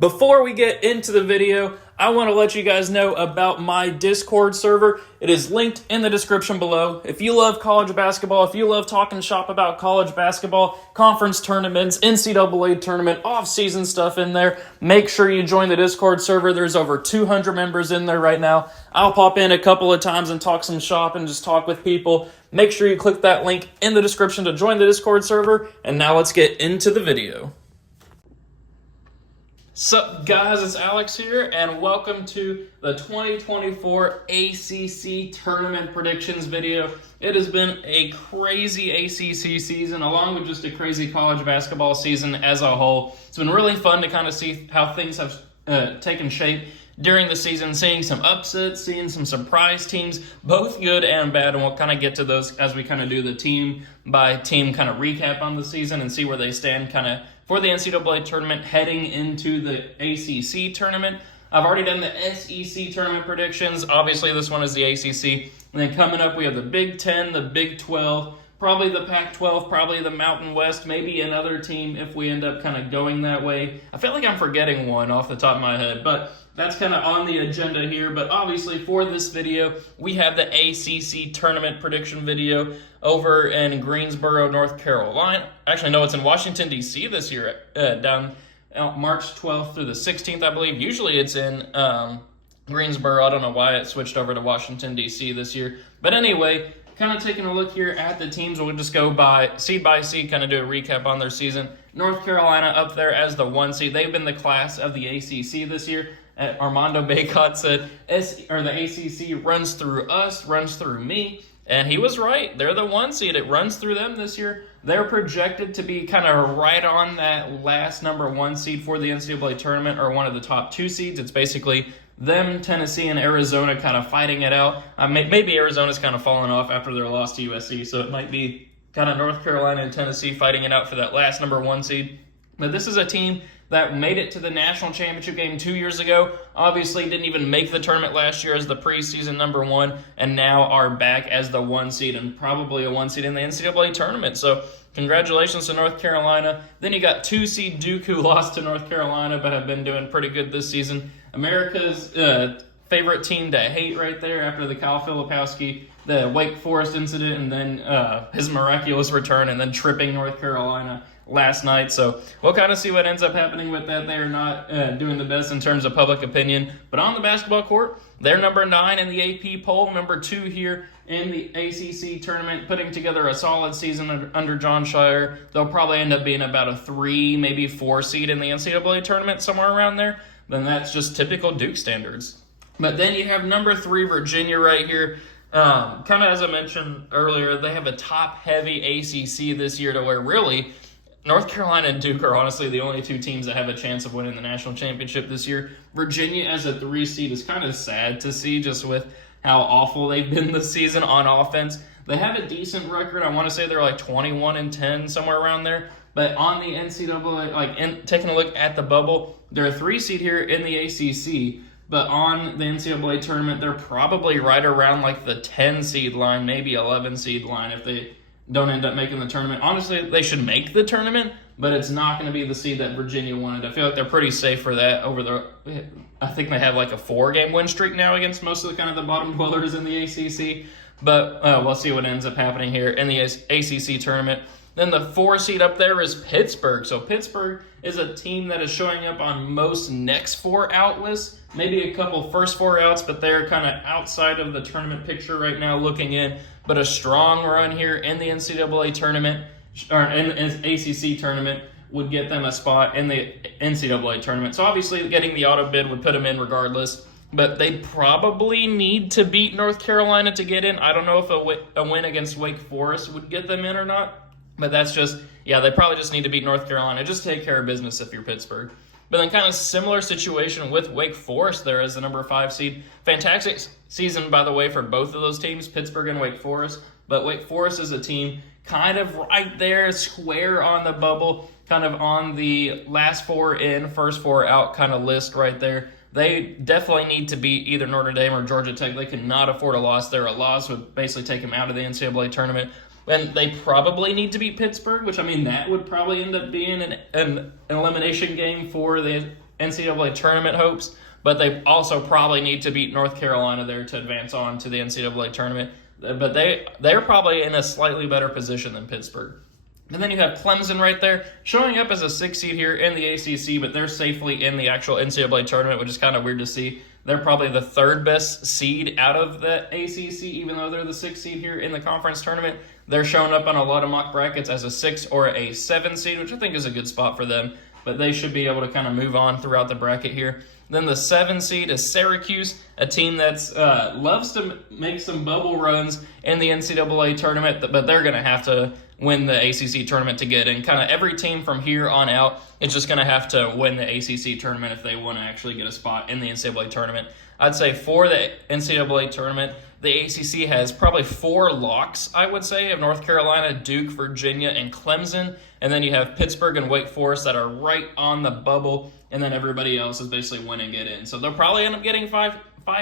Before we get into the video, I want to let you guys know about my Discord server. It is linked in the description below. If you love college basketball, if you love talking shop about college basketball, conference tournaments, NCAA tournament, off-season stuff in there, make sure you join the Discord server. There's over 200 members in there right now. I'll pop in a couple of times and talk some shop and just talk with people. Make sure you click that link in the description to join the Discord server. And now let's get into the video. Sup guys, it's Alex here, and welcome to the 2024 ACC Tournament predictions video. It has been a crazy ACC season, along with just a crazy college basketball season as a whole. It's been really fun to kind of see how things have taken shape during the season, seeing some upsets, seeing some surprise teams, both good and bad, and we'll kind of get to those as we kind of do the team by team kind of recap on the season and see where they stand kind of for the NCAA tournament heading into the ACC tournament. I've already done the SEC tournament predictions. Obviously, this one is the ACC. And then coming up, we have the Big 10, the Big 12, probably the Pac-12, probably the Mountain West, maybe another team if we end up kind of going that way. I feel like I'm forgetting one off the top of my head, but that's kind of on the agenda here. But obviously, for this video, we have the ACC tournament prediction video over in Greensboro, North Carolina. Actually, no, it's in Washington, D.C. this year, down March 12th through the 16th, I believe. Usually it's in Greensboro. I don't know why it switched over to Washington, D.C. this year. But anyway, kind of taking a look here at the teams. We'll just go by seed, kind of do a recap on their season. North Carolina up there as the 1 seed. They've been the class of the ACC this year. Armando Bacot said, the ACC runs through us, runs through me. And he was right. They're the 1 seed. It runs through them this year. They're projected to be kind of right on that last number 1 seed for the NCAA tournament, or one of the top 2 seeds. It's basically them, Tennessee, and Arizona kind of fighting it out. Maybe Arizona's kind of fallen off after their loss to USC, so it might be kind of North Carolina and Tennessee fighting it out for that last number 1 seed. But this is a team that made it to the national championship game 2 years ago. Obviously didn't even make the tournament last year as the preseason number 1, and now are back as the 1 seed and probably a 1 seed in the NCAA tournament. So congratulations to North Carolina. Then you got 2 seed Duke, who lost to North Carolina but have been doing pretty good this season. America's favorite team to hate right there after the Kyle Filipowski, the Wake Forest incident, and then his miraculous return, and then tripping North Carolina last night. So we'll kind of see what ends up happening with that. They are not doing the best in terms of public opinion. But on the basketball court, they're number 9 in the AP poll, number 2 here in the ACC tournament, putting together a solid season under John Shire. They'll probably end up being about a 3, maybe 4 seed in the NCAA tournament, somewhere around there. Then that's just typical Duke standards. But then you have number 3, Virginia right here. Kind of as I mentioned earlier, they have a top-heavy ACC this year to where really North Carolina and Duke are honestly the only 2 teams that have a chance of winning the national championship this year. Virginia as a 3 seed is kind of sad to see, just with how awful they've been this season on offense. They have a decent record. I want to say they're like 21-10, somewhere around there. But on the NCAA, taking a look at the bubble, they're a 3 seed here in the ACC. But on the NCAA tournament, they're probably right around like the 10 seed line, maybe 11 seed line if they don't end up making the tournament. Honestly, they should make the tournament, but it's not going to be the seed that Virginia wanted. I feel like they're pretty safe for that. I think they have like a 4-game win streak now against most of the kind of the bottom dwellers in the ACC. But we'll see what ends up happening here in the ACC tournament. Then the 4 seed up there is Pittsburgh. So Pittsburgh is a team that is showing up on most next 4 out lists. Maybe a couple first 4 outs, but they're kind of outside of the tournament picture right now looking in. But a strong run here in the NCAA tournament, or in ACC tournament, would get them a spot in the NCAA tournament. So obviously getting the auto bid would put them in regardless. But they probably need to beat North Carolina to get in. I don't know if a win against Wake Forest would get them in or not. But that's just, they probably just need to beat North Carolina. Just take care of business if you're Pittsburgh. But then kind of similar situation with Wake Forest there as the number 5 seed. Fantastic season, by the way, for both of those teams, Pittsburgh and Wake Forest. But Wake Forest is a team kind of right there, square on the bubble, kind of on the last 4 in, first 4 out kind of list right there. They definitely need to beat either Notre Dame or Georgia Tech. They cannot afford a loss there. A loss would basically take them out of the NCAA tournament. And they probably need to beat Pittsburgh, which, that would probably end up being an elimination game for the NCAA tournament hopes, but they also probably need to beat North Carolina there to advance on to the NCAA tournament. But they're probably in a slightly better position than Pittsburgh. And then you have Clemson right there, showing up as a 6 seed here in the ACC, but they're safely in the actual NCAA tournament, which is kind of weird to see. They're probably the third best seed out of the ACC, even though they're the 6 seed here in the conference tournament. They're showing up on a lot of mock brackets as a 6 or a 7 seed, which I think is a good spot for them. But they should be able to kind of move on throughout the bracket here. Then the 7 seed is Syracuse, a team that's loves to make some bubble runs in the NCAA tournament, but they're going to have to win the ACC tournament to get in. Kind of every team from here on out is just going to have to win the ACC tournament if they want to actually get a spot in the NCAA tournament. I'd say for the NCAA tournament, the ACC has probably 4 locks, I would say, of North Carolina, Duke, Virginia, and Clemson. And then you have Pittsburgh and Wake Forest that are right on the bubble, and then everybody else is basically win and get in. So they'll probably end up getting five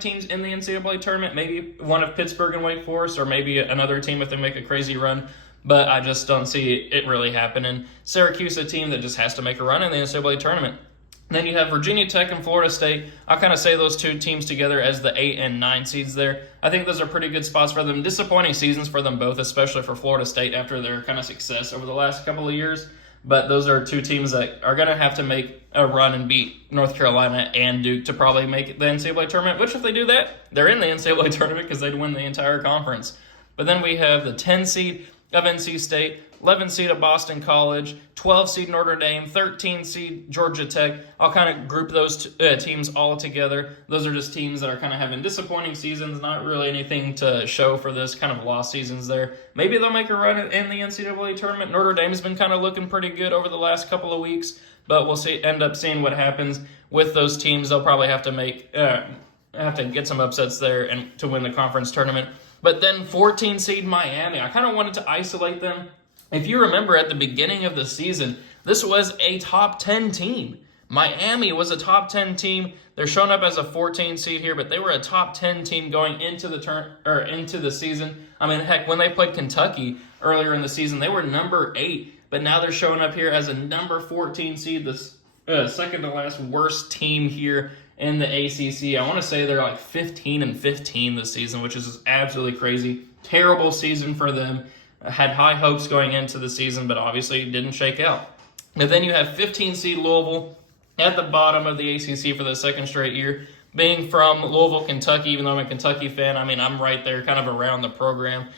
teams in the NCAA tournament, maybe one of Pittsburgh and Wake Forest, or maybe another team if they make a crazy run. But I just don't see it really happening. Syracuse, a team that just has to make a run in the NCAA tournament. Then you have Virginia Tech and Florida State. I'll kind of say those two teams together as the 8 and 9 seeds there. I think those are pretty good spots for them. Disappointing seasons for them both, especially for Florida State after their kind of success over the last couple of years. But those are two teams that are going to have to make a run and beat North Carolina and Duke to probably make the NCAA tournament, which if they do that, they're in the NCAA tournament because they'd win the entire conference. But then we have the 10 seed of NC State, 11 seed of Boston College, 12 seed Notre Dame, 13 seed Georgia Tech. I'll kind of group those teams all together. Those are just teams that are kind of having disappointing seasons, not really anything to show for this kind of lost seasons there. Maybe they'll make a run in the NCAA tournament. Notre Dame's been kind of looking pretty good over the last couple of weeks, but we'll end up seeing what happens with those teams. They'll probably have to get some upsets there and to win the conference tournament. But then 14 seed Miami, I kind of wanted to isolate them. If you remember at the beginning of the season, this was a top 10 team. Miami was a top 10 team. They're showing up as a 14 seed here, but they were a top 10 team going into the season. I mean, heck, when they played Kentucky earlier in the season, they were number 8, but now they're showing up here as a number 14 seed, the second to last worst team here in the ACC. I want to say they're like 15 and 15 this season, which is absolutely crazy. Terrible season for them. Had high hopes going into the season, but obviously didn't shake out. And then you have 15 seed Louisville at the bottom of the ACC for the second straight year. Being from Louisville, Kentucky, even though I'm a Kentucky fan, I mean, I'm right there kind of around the program.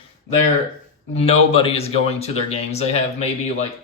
Nobody is going to their games. They have maybe like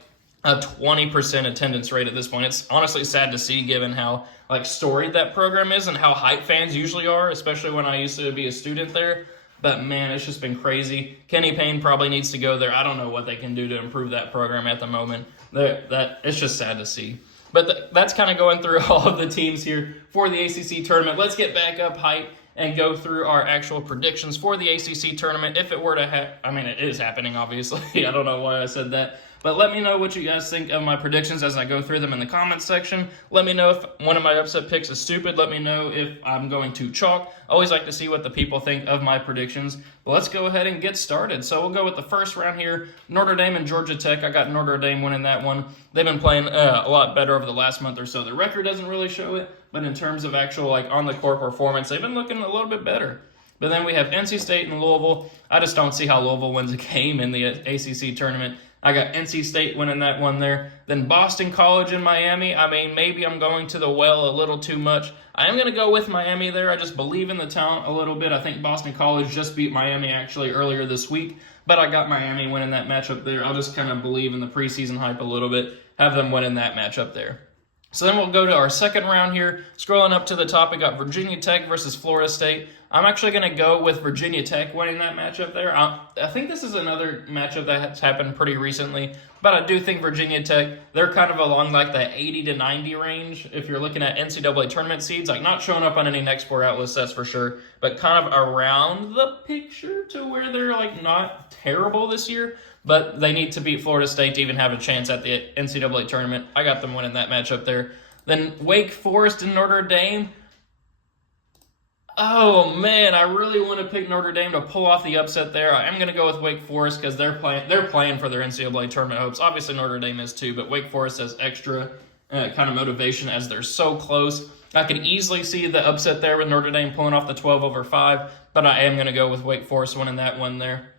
a 20% attendance rate at this point. It's honestly sad to see given how storied that program is and how hype fans usually are, especially when I used to be a student there. But man, it's just been crazy. Kenny Payne probably needs to go there. I don't know what they can do to improve that program at the moment. It's just sad to see. But that's kind of going through all of the teams here for the ACC tournament. Let's get back up hype and go through our actual predictions for the ACC tournament. If it were to it is happening, obviously. I don't know why I said that. But let me know what you guys think of my predictions as I go through them in the comments section. Let me know if one of my upset picks is stupid. Let me know if I'm going to chalk. Always like to see what the people think of my predictions. But let's go ahead and get started. So we'll go with the first round here, Notre Dame and Georgia Tech. I got Notre Dame winning that one. They've been playing a lot better over the last month or so. The record doesn't really show it, but in terms of actual on-the-court performance, they've been looking a little bit better. But then we have NC State and Louisville. I just don't see how Louisville wins a game in the ACC tournament. I got NC State winning that one there. Then Boston College and Miami. I mean, maybe I'm going to the well a little too much. I am going to go with Miami there. I just believe in the talent a little bit. I think Boston College just beat Miami actually earlier this week. But I got Miami winning that matchup there. I'll just kind of believe in the preseason hype a little bit. Have them winning that matchup there. So then we'll go to our second round here. Scrolling up to the top, we got Virginia Tech versus Florida State. I'm actually going to go with Virginia Tech winning that matchup there. I think this is another matchup that has happened pretty recently, but I do think Virginia Tech, they're kind of along the 80 to 90 range. If you're looking at NCAA tournament seeds, not showing up on any next four outlets, that's for sure, but kind of around the picture to where they're not terrible this year. But they need to beat Florida State to even have a chance at the NCAA tournament. I got them winning that matchup there. Then Wake Forest and Notre Dame. Oh, man, I really want to pick Notre Dame to pull off the upset there. I am going to go with Wake Forest because they're playing for their NCAA tournament hopes. Obviously, Notre Dame is too, but Wake Forest has extra kind of motivation as they're so close. I could easily see the upset there with Notre Dame pulling off the 12/5, but I am going to go with Wake Forest winning that one there.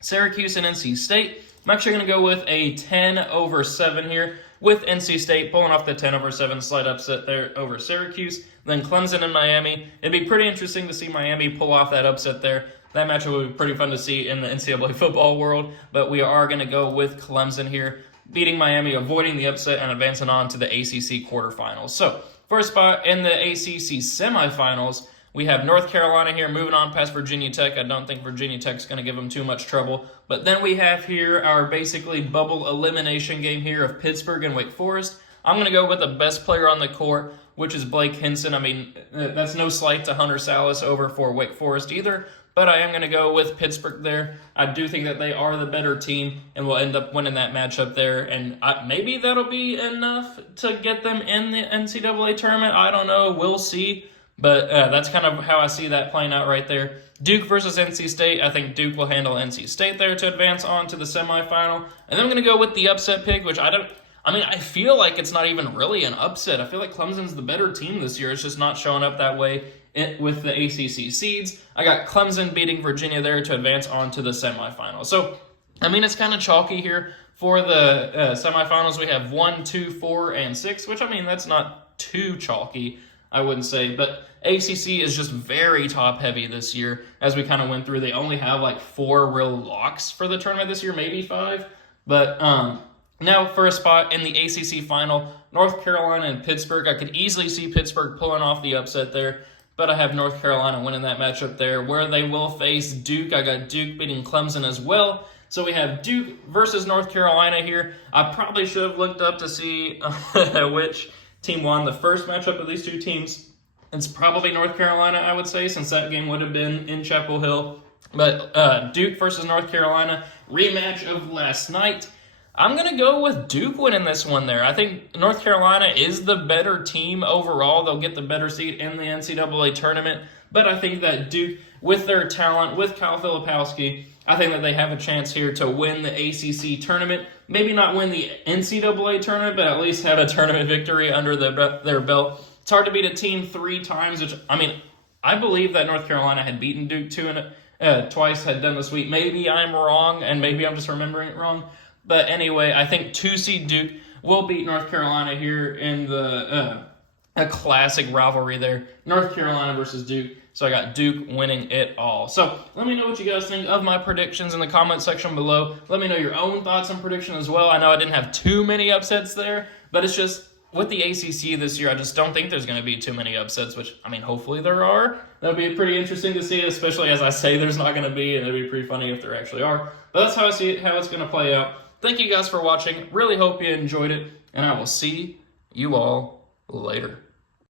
Syracuse and NC State. I'm actually going to go with a 10/7 here, with NC State pulling off the 10/7 slight upset there over Syracuse. Then Clemson and Miami. It'd be pretty interesting to see Miami pull off that upset there. That matchup would be pretty fun to see in the NCAA football world, but we are going to go with Clemson here, beating Miami, avoiding the upset, and advancing on to the ACC quarterfinals. So, first spot in the ACC semifinals, we have North Carolina here moving on past Virginia Tech. I don't think Virginia Tech's going to give them too much trouble. But then we have here our basically bubble elimination game here of Pittsburgh and Wake Forest. I'm going to go with the best player on the court, which is Blake Hinson. I mean, that's no slight to Hunter Salas over for Wake Forest either, but I am going to go with Pittsburgh there. I do think that they are the better team and will end up winning that matchup there, and maybe that'll be enough to get them in the NCAA tournament. I don't know. We'll see. But that's kind of how I see that playing out right there. Duke versus NC State. I think Duke will handle NC State there to advance on to the semifinal. And then I'm going to go with the upset pick, which I feel like it's not even really an upset. I feel like Clemson's the better team this year. It's just not showing up that way with the ACC seeds. I got Clemson beating Virginia there to advance on to the semifinal. So, it's kind of chalky here. For the semifinals, we have 1, 2, 4, and 6, which, that's not too chalky, I wouldn't say. But ACC is just very top-heavy this year. As we kind of went through, they only have like 4 real locks for the tournament this year, maybe 5. But now for a spot in the ACC final, North Carolina and Pittsburgh. I could easily see Pittsburgh pulling off the upset there, but I have North Carolina winning that matchup there, where they will face Duke. I got Duke beating Clemson as well. So we have Duke versus North Carolina here. I probably should have looked up to see which team won the first matchup of these two teams. It's probably North Carolina, I would say, since that game would have been in Chapel Hill. But Duke versus North Carolina, rematch of last night. I'm going to go with Duke winning this one there. I think North Carolina is the better team overall. They'll get the better seed in the NCAA tournament. But I think that Duke, with their talent, with Kyle Filipowski, I think that they have a chance here to win the ACC tournament. Maybe not win the NCAA tournament, but at least have a tournament victory under their belt. It's hard to beat a team 3 times, which, I believe that North Carolina had beaten Duke twice, had done this week. Maybe I'm wrong, and maybe I'm just remembering it wrong. But anyway, I think 2-seed Duke will beat North Carolina here in the a classic rivalry there. North Carolina versus Duke. So I got Duke winning it all. So let me know what you guys think of my predictions in the comment section below. Let me know your own thoughts on prediction as well. I know I didn't have too many upsets there, but it's just with the ACC this year, I just don't think there's going to be too many upsets, which, hopefully there are. That'll be pretty interesting to see, especially as I say there's not going to be, and it'll be pretty funny if there actually are. But that's how I see it, how it's going to play out. Thank you guys for watching. Really hope you enjoyed it, and I will see you all later.